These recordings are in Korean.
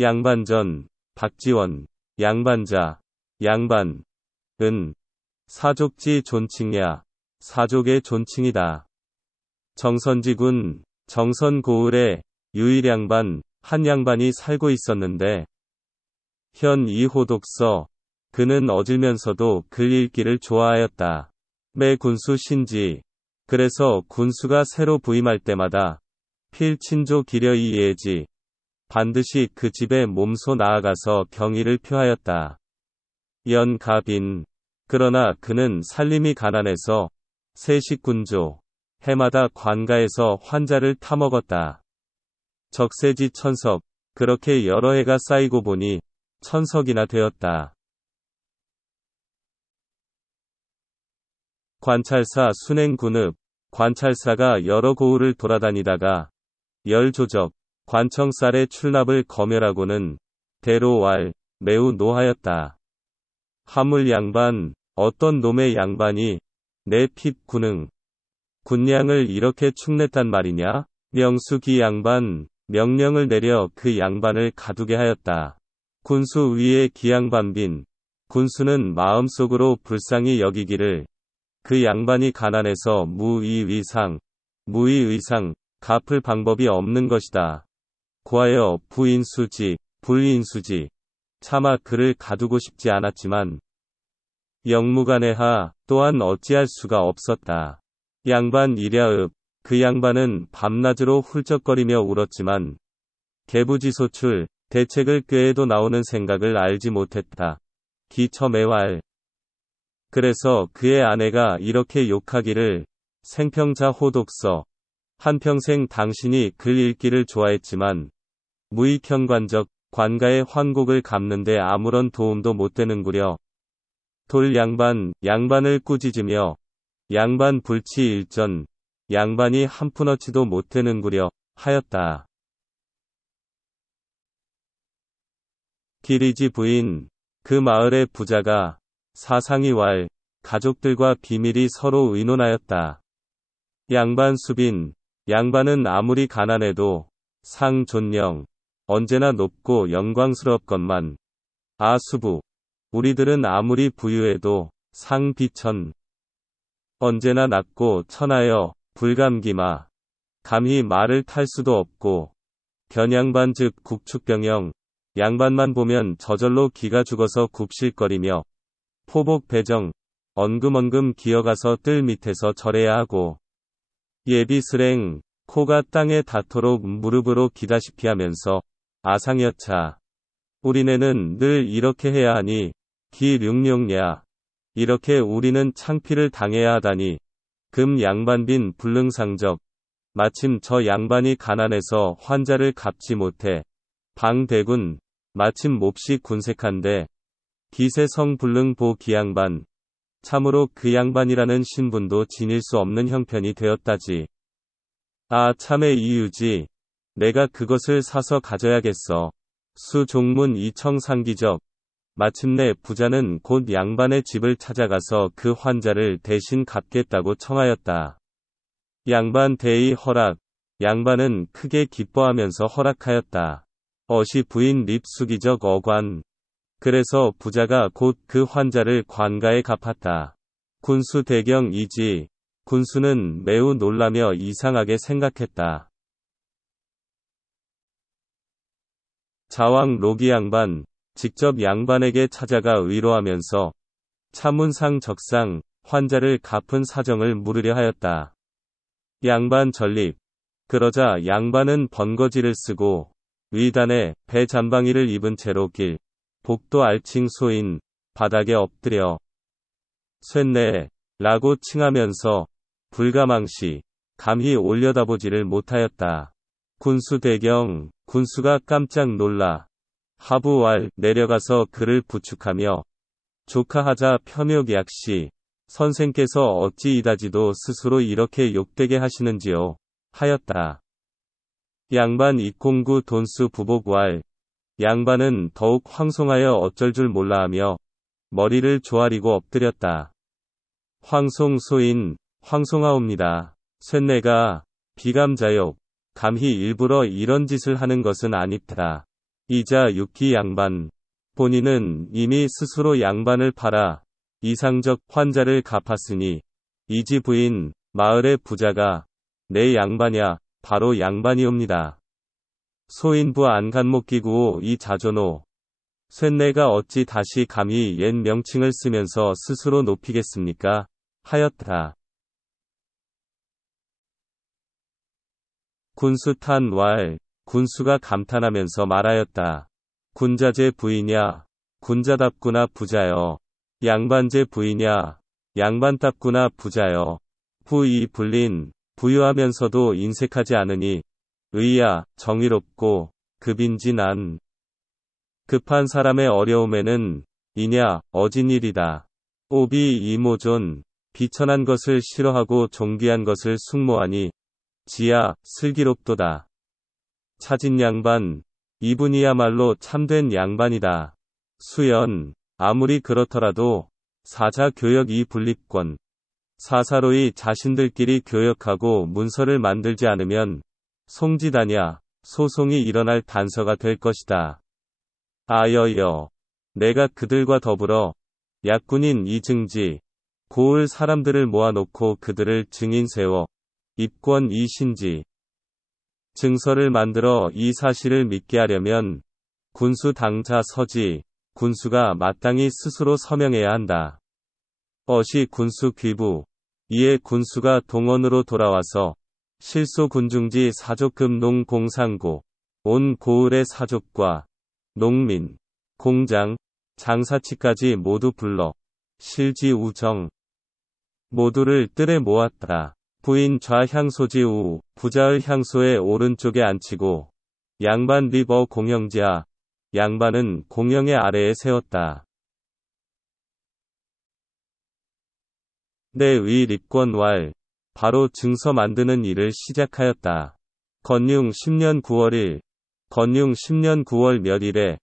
양반전, 박지원, 양반자, 양반, 은, 사족지 존칭야, 사족의 존칭이다. 정선지군, 정선고을에 유일양반, 한 양반이 살고 있었는데, 현 이호독서, 그는 어질면서도 글 읽기를 좋아하였다. 매 군수 신지, 그래서 군수가 새로 부임할 때마다 필친조 기려이 예지, 반드시 그 집에 몸소 나아가서 경의를 표하였다. 연가빈, 그러나 그는 살림이 가난해서 세식군조, 해마다 관가에서 환자를 타먹었다. 적세지 천석, 그렇게 여러 해가 쌓이고 보니 천석이나 되었다. 관찰사 순행군읍, 관찰사가 여러 고을을 돌아다니다가 열조적, 관청쌀의 출납을 검열하고는 대로왈, 매우 노하였다. 하물 양반, 어떤 놈의 양반이 내 핍 군응, 군량을 이렇게 축냈단 말이냐? 명수기 양반, 명령을 내려 그 양반을 가두게 하였다. 군수 위에 기양반빈, 군수는 마음속으로 불쌍히 여기기를 그 양반이 가난해서 무의의상, 갚을 방법이 없는 것이다. 고하여 부인수지, 불인수지, 차마 그를 가두고 싶지 않았지만 영무간에하 또한 어찌할 수가 없었다. 양반 이랴읍, 그 양반은 밤낮으로 훌쩍거리며 울었지만 개부지소출, 대책을 꾀해도 나오는 생각을 알지 못했다. 기처매왈. 그래서 그의 아내가 이렇게 욕하기를, 생평자 호독서, 한평생 당신이 글 읽기를 좋아했지만 무익현관적, 관가의 환곡을 갚는데 아무런 도움도 못 되는구려. 돌 양반을 꾸짖으며 양반 불치 일전, 양반이 한 푼어치도 못 되는구려 하였다. 기리지 부인, 그 마을의 부자가 사상이 왈, 가족들과 비밀이 서로 의논하였다. 양반 수빈, 양반은 아무리 가난해도 상 존령, 언제나 높고 영광스럽건만, 수부, 우리들은 아무리 부유해도 상 비천, 언제나 낮고 천하여 불감기마, 감히 말을 탈 수도 없고, 견양반 즉 국축병영, 양반만 보면 저절로 기가 죽어서 굽실거리며 포복 배정, 엉금엉금 기어가서 뜰 밑에서 절해야 하고 예비슬행, 코가 땅에 닿도록 무릎으로 기다시피 하면서 아상여차. 우리네는 늘 이렇게 해야 하니 기룡룡야. 이렇게 우리는 창피를 당해야 하다니 금 양반빈 불능상적. 마침 저 양반이 가난해서 환자를 갚지 못해 방대군, 마침 몹시 군색한데 기세성 불능 보 기양반. 참으로 그 양반이라는 신분도 지닐 수 없는 형편이 되었다지. 참의 이유지. 내가 그것을 사서 가져야겠어. 수종문 이청상기적. 마침내 부자는 곧 양반의 집을 찾아가서 그 환자를 대신 갚겠다고 청하였다. 양반 대의 허락. 양반은 크게 기뻐하면서 허락하였다. 어시 부인 립수기적 어관. 그래서 부자가 곧 그 환자를 관가에 갚았다. 군수 대경이지. 군수는 매우 놀라며 이상하게 생각했다. 자왕 로기 양반, 직접 양반에게 찾아가 의로하면서 차문상 적상, 환자를 갚은 사정을 물으려 하였다. 양반 전립. 그러자 양반은 번거지를 쓰고 위단에 배 잠방이를 입은 채로 길, 복도 알칭 소인, 바닥에 엎드려 쇳네 라고 칭하면서 불가망시, 감히 올려다보지를 못하였다. 군수 대경, 군수가 깜짝 놀라 하부왈 내려가서 그를 부축하며 조카하자 폄욕약시, 선생께서 어찌 이다지도 스스로 이렇게 욕되게 하시는지요 하였다. 양반 입공구 돈수 부복왈. 양반은 더욱 황송하여 어쩔 줄 몰라하며 머리를 조아리고 엎드렸다. 황송소인, 황송하옵니다. 쇳내가 비감자욕, 감히 일부러 이런 짓을 하는 것은 아닙니다. 이자 육기 양반. 본인은 이미 스스로 양반을 팔아 이상적 환자를 갚았으니 이지 부인 마을의 부자가 내 양반이야 바로 양반이옵니다. 소인부 안간목기구오 이 자존오. 쇳내가 어찌 다시 감히 옛 명칭을 쓰면서 스스로 높이겠습니까? 하였다. 군수 탄 왈. 군수가 감탄하면서 말하였다. 군자제 부이냐? 군자답구나 부자여. 양반제 부이냐? 양반답구나 부자여. 부이 불린, 부유하면서도 인색하지 않으니 의야 정의롭고 급인지 난. 급한 사람의 어려움에는 이냐 어진 일이다. 오비 이모존. 비천한 것을 싫어하고 존귀한 것을 숭모하니 지야 슬기롭도다. 차진 양반. 이분이야말로 참된 양반이다. 수연. 아무리 그렇더라도 사자 교역 이 분립권. 사사로이 자신들끼리 교역하고 문서를 만들지 않으면 송지다냐 소송이 일어날 단서가 될 것이다. 아여여. 내가 그들과 더불어 약군인 이증지 고을 사람들을 모아놓고 그들을 증인 세워 입권 이 신지 증서를 만들어 이 사실을 믿게 하려면 군수 당자 서지 군수가 마땅히 스스로 서명해야 한다. 어시 군수 귀부. 이에 군수가 동원으로 돌아와서 실소 군중지 사족금 농공상고 온 고을의 사족과 농민, 공장, 장사치까지 모두 불러 실지 우정 모두를 뜰에 모았다. 부인 좌향소지 우 부자의 향소의 오른쪽에 앉히고 양반 리버 공영지하 양반은 공영의 아래에 세웠다. 내의 립권 왈. 바로 증서 만드는 일을 시작하였다. 건융 10년 9월 1. 건융 10년 9월 몇 일에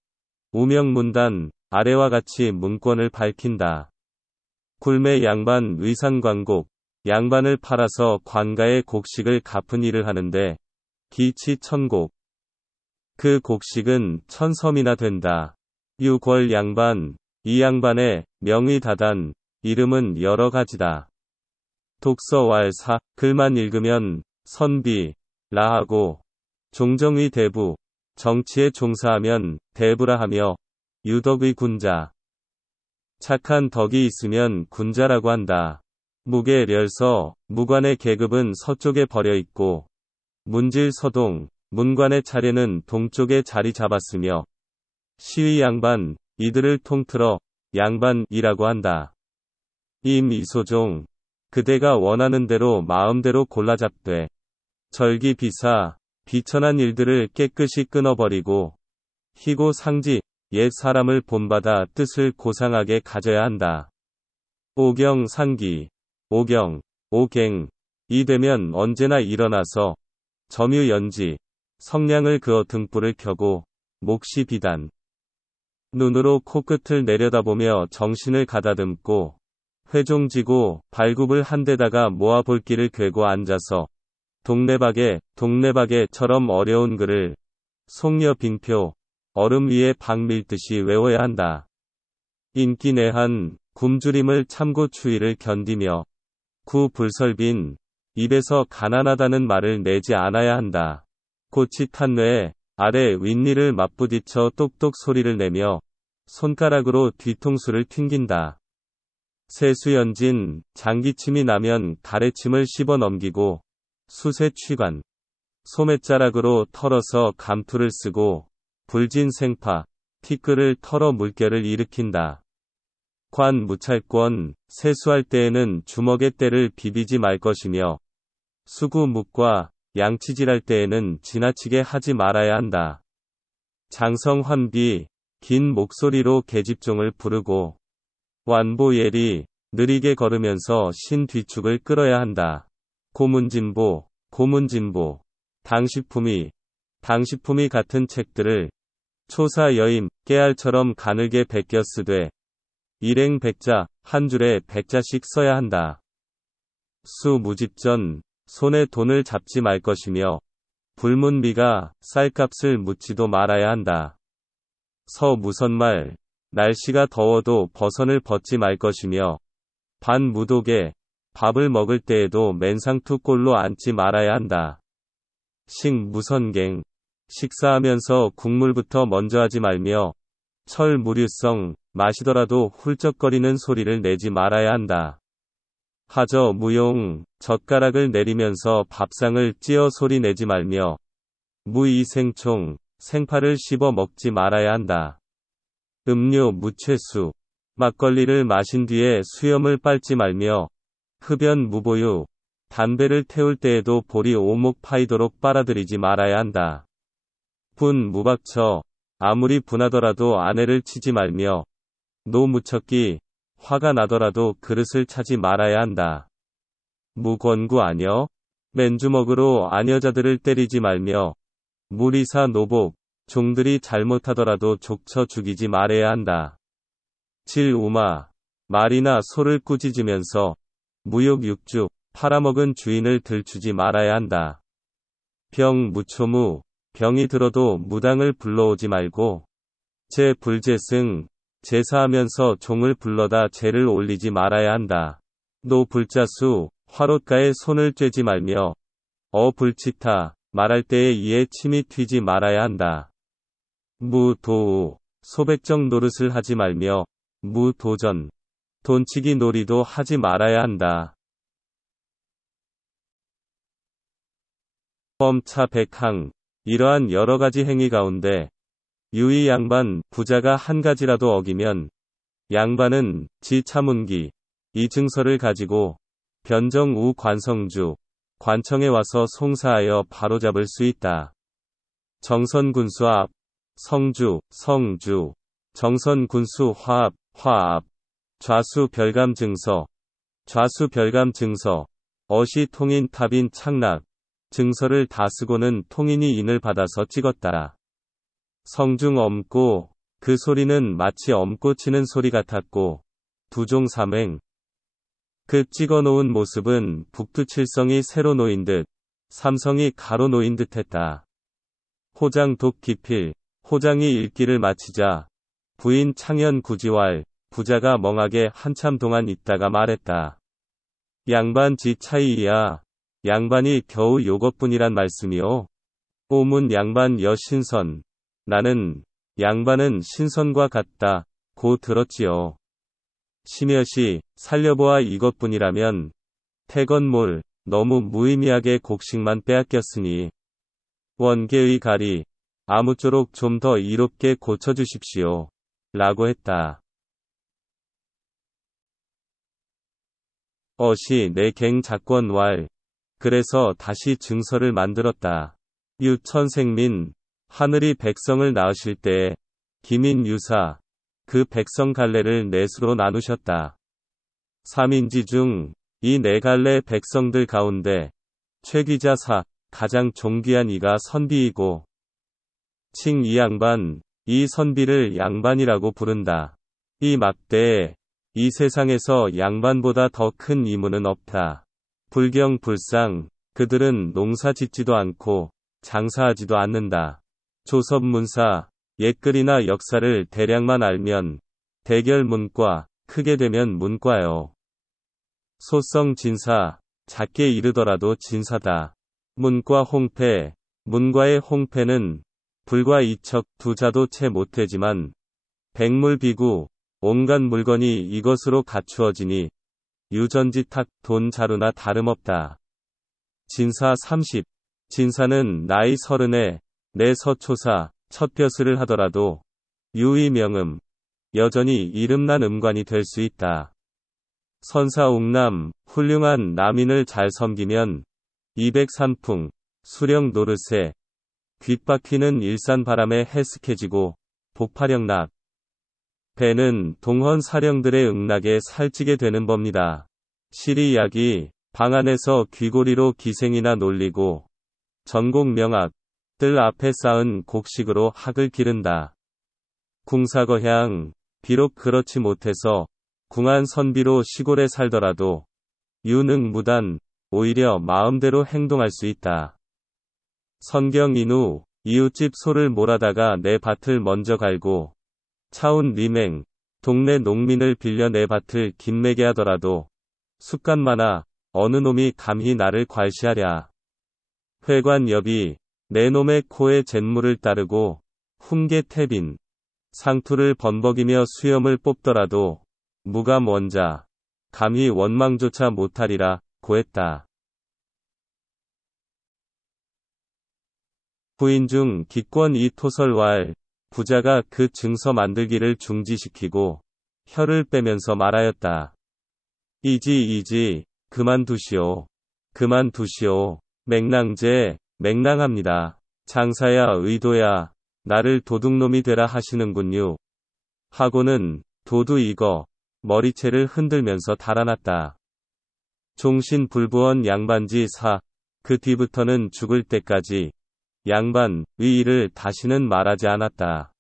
우명문단 아래와 같이 문권을 밝힌다. 굴매 양반 의산광곡. 양반을 팔아서 관가의 곡식을 갚은 일을 하는데 기치 1000곡. 그 곡식은 1000섬이나 된다. 유궐 양반. 이 양반의 명의 다단. 이름은 여러 가지다. 독서왈사. 글만 읽으면 선비 라하고 종정의 대부. 정치에 종사하면 대부라 하며 유덕의 군자. 착한 덕이 있으면 군자라고 한다. 무계렬서. 무관의 계급은 서쪽에 버려 있고 문질 서동. 문관의 차례는 동쪽에 자리 잡았으며 시의 양반. 이들을 통틀어 양반이라고 한다. 이 미소종. 그대가 원하는 대로 마음대로 골라잡되 절기 비사. 비천한 일들을 깨끗이 끊어버리고 희고 상지. 옛 사람을 본받아 뜻을 고상하게 가져야 한다. 오경 상기. 오경, 오갱. 이 되면 언제나 일어나서 점유연지. 성냥을 그어 등불을 켜고 몫이 비단. 눈으로 코끝을 내려다보며 정신을 가다듬고 회종지고 발굽을 한 데다가 모아 볼기를 괴고 앉아서 동네바게처럼 어려운 글을 송려 빙표 얼음 위에 박 밀듯이 외워야 한다. 인기 내한 굶주림을 참고 추위를 견디며 구 불설빈 입에서 가난하다는 말을 내지 않아야 한다. 고치 탄 뇌 아래 윗니를 맞부딪혀 똑똑 소리를 내며 손가락으로 뒤통수를 튕긴다. 세수연진. 장기침이 나면 가래침을 씹어 넘기고 수세 취관. 소매자락으로 털어서 감투를 쓰고 불진 생파. 티끌을 털어 물결을 일으킨다. 관 무찰권. 세수할 때에는 주먹에 때를 비비지 말 것이며 수구 묵과 양치질할 때에는 지나치게 하지 말아야 한다. 장성 환비. 긴 목소리로 계집종을 부르고 완보예리. 느리게 걸으면서 신 뒤축을 끌어야 한다. 고문진보. 당시품이 같은 책들을 초사 여임 깨알처럼 가늘게 베껴 쓰되 일행 백자 한 줄에 100자씩 써야 한다. 수 무집전. 손에 돈을 잡지 말 것이며 불문비가 쌀값을 묻지도 말아야 한다. 무선말, 날씨가 더워도 버선을 벗지 말 것이며, 반무독에, 밥을 먹을 때에도 맨상투 꼴로 앉지 말아야 한다. 무선갱, 식사하면서 국물부터 먼저 하지 말며, 철무류성, 마시더라도 훌쩍거리는 소리를 내지 말아야 한다. 무용, 젓가락을 내리면서 밥상을 찧어 소리 내지 말며, 무이생총, 생파를 씹어 먹지 말아야 한다. 음료 무최수, 막걸리를 마신 뒤에 수염을 빨지 말며, 흡연 무보유, 담배를 태울 때에도 볼이 오목 파이도록 빨아들이지 말아야 한다. 무박처, 아무리 분하더라도 아내를 치지 말며, 무척기, 화가 나더라도 그릇을 차지 말아야 한다. 무권구 아녀, 맨주먹으로 아녀자들을 때리지 말며, 무리사 노복, 종들이 잘못하더라도 족쳐 죽이지 말아야 한다. 우마, 말이나 소를 꾸짖으면서, 무욕육주, 팔아먹은 주인을 들추지 말아야 한다. 무초무, 병이 들어도 무당을 불러오지 말고, 불제승, 제사하면서 종을 불러다 제를 올리지 말아야 한다. 불자수, 화롯가에 손을 쬐지 말며, 불치타, 말할 때에 이에 침이 튀지 말아야 한다. 무도우, 소백정 노릇을 하지 말며, 무도전, 돈치기 놀이도 하지 말아야 한다. 범차백항, 이러한 여러가지 행위 가운데 유의 양반, 부자가 한 가지라도 어기면 양반은 지차문기, 이 증서를 가지고 변정우 관성주, 관청에 와서 송사하여 바로잡을 수 있다. 정선군수 앞, 성주, 성주, 정선군수 화합, 화합, 좌수 별감 증서, 좌수 별감 증서, 어시 통인 탑인 창락, 증서를 다 쓰고는 통인이 인을 받아서 찍었다. 성중 엄고, 그 소리는 마치 엄고 치는 소리 같았고, 두종 삼행. 그 찍어놓은 모습은 북두칠성이 세로 놓인 듯, 삼성이 가로 놓인 듯 했다. 호장 독기필, 호장이 읽기를 마치자, 부인 창현 구지왈, 부자가 멍하게 한참 동안 있다가 말했다. 양반 지 차이야. 양반이 겨우 요것뿐이란 말씀이오. 오문 양반 여신선. 나는 양반은 신선과 같다 고 들었지요. 심여시 살려보아 이것뿐이라면 태건몰 너무 무의미하게 곡식만 빼앗겼으니 원계의 가리 아무쪼록 좀 더 이롭게 고쳐주십시오. 라고 했다. 어시 내 갱 작권 왈. 그래서 다시 증서를 만들었다. 유천생민, 하늘이 백성을 낳으실 때에 기민유사, 그 백성 갈래를 넷으로 나누셨다. 삼인지 중 이 네 갈래 백성들 가운데 최귀자사, 가장 존귀한 이가 선비이고 칭 이 양반, 이 선비를 양반이라고 부른다. 이 막대에 이 세상에서 양반보다 더 큰 이무는 없다. 불경 불상, 그들은 농사 짓지도 않고 장사하지도 않는다. 조섭문사, 옛글이나 역사를 대략만 알면 대결 문과, 크게 되면 문과요. 소성 진사, 작게 이르더라도 진사다. 문과 홍패, 문과의 홍패는 불과 이척 두 자도 채 못되지만 백물비구, 온갖 물건이 이것으로 갖추어지니 유전지탁 돈 자루나 다름없다. 진사 30. 진사는 나이 30에 내 서초사 첫 벼슬을 하더라도 유의명음 여전히 이름난 음관이 될 수 있다. 선사옥남 훌륭한 남인을 잘 섬기면 203풍 수령 노릇에 귓바퀴는 일산바람에 해스케지고 복파령락 배는 동헌 사령들의 응락에 살찌게 되는 법니다. 시리야기 방 안에서 귀고리로 기생이나 놀리고 전곡명악 뜰 앞에 쌓은 곡식으로 학을 기른다. 궁사거향 비록 그렇지 못해서 궁한 선비로 시골에 살더라도 유능무단 오히려 마음대로 행동할 수 있다. 선경인후 이웃집 소를 몰아다가 내 밭을 먼저 갈고 차운 리맹, 동네 농민을 빌려 내 밭을 김매게 하더라도 숫간 많아 어느 놈이 감히 나를 괄시하랴. 회관 여비, 내 놈의 코에 잿물을 따르고 훈계 태빈, 상투를 번벅이며 수염을 뽑더라도 무감 원자, 감히 원망조차 못하리라 고했다. 부인 중 기권 이 토설왈, 부자가 그 증서 만들기를 중지시키고 혀를 빼면서 말하였다. 이지, 그만두시오. 그만두시오. 맹랑제, 맹랑합니다. 장사야 의도야, 나를 도둑놈이 되라 하시는군요. 하고는 도두 이거 머리채를 흔들면서 달아났다. 종신불부원 양반지 사, 그 뒤부터는 죽을 때까지 양반, 의 일을 다시는 말하지 않았다.